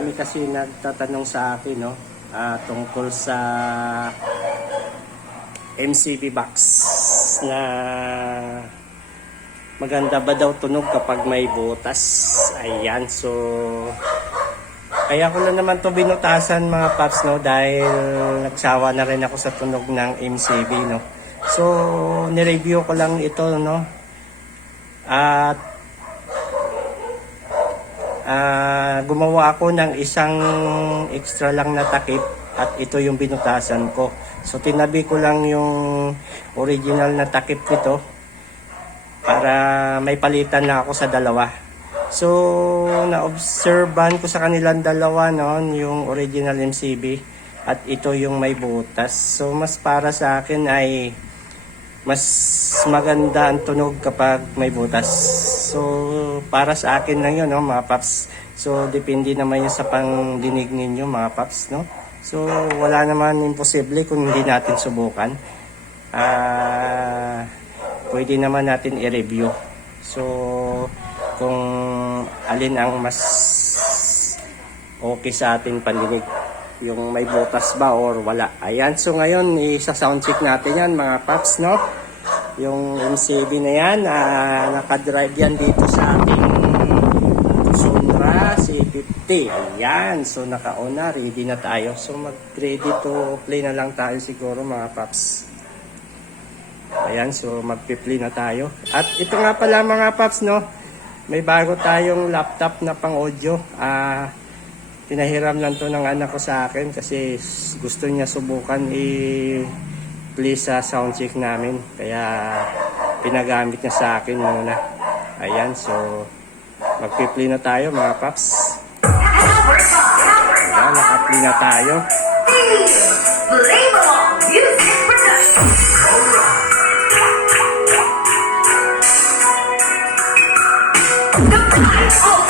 Marami kasi nagtatanong sa akin no ah, tungkol sa MCB box na maganda ba daw tunog kapag may butas. Ayan, so kaya ko lang naman to binutasan mga paps no dahil nagsawa na rin ako sa tunog ng MCB no. So ni-review ko lang ito no. At ah, gumawa ako ng isang extra lang na takip at ito yung binutasan ko. So tinabi ko lang yung original na takip nito para may palitan na ako sa dalawa. So, na-obserban ko sa kanilang dalawa noon yung original MCB at ito yung may butas. So, mas para sa akin ay mas maganda ang tunog kapag may butas. So, para sa akin lang yun, no, mga paps. So, depende naman yun sa pangdinig ninyo, mga paps, no? So, wala naman imposible kung hindi natin subukan. Ah, pwede naman natin i-review. So, kung alin ang mas okay sa ating pandinig. Yung may butas ba or wala. Ayan, so ngayon, isa-sound check natin yan mga paps, no? Yung MCB na yan, ah, nakadrive yan dito sa ating Sunra C50. Ayan, so naka-on na, ready na tayo. So mag-ready to play na lang tayo siguro mga paps. Ayan, so magpi-play na tayo. At ito nga pala mga paps, no? May bago tayong laptop na pang audio. Ah, pinahiram lang to ng anak ko sa akin kasi gusto niya subukan i-play sa soundcheck namin. Kaya pinagamit niya sa akin muna. Ayan, so magpi-play na tayo mga paps. Ayan, naka-play na tayo. Believable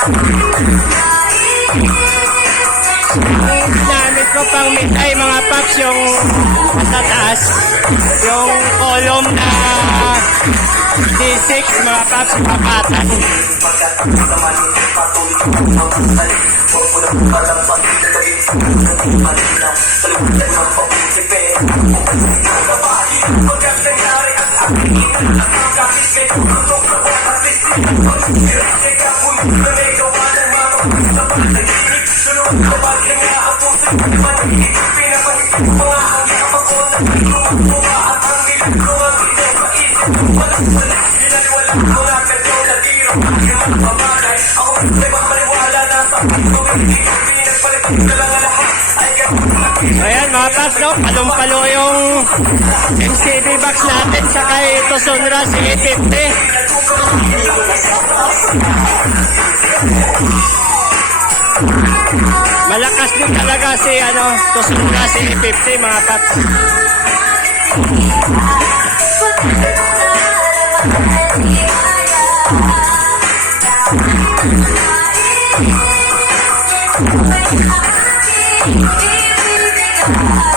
Ginamit ko pang mitay mga paps yung sa taas. Yung column na D6 mga paps papatas. Ako ay maliwala na sa akin Pinagpalit ang dalangan Ayan mga paps, no? Anong palo yung MCB box natin sa kay Tosonra si 50. Malakas din talaga si ano, Tosonra si 50 mga paps.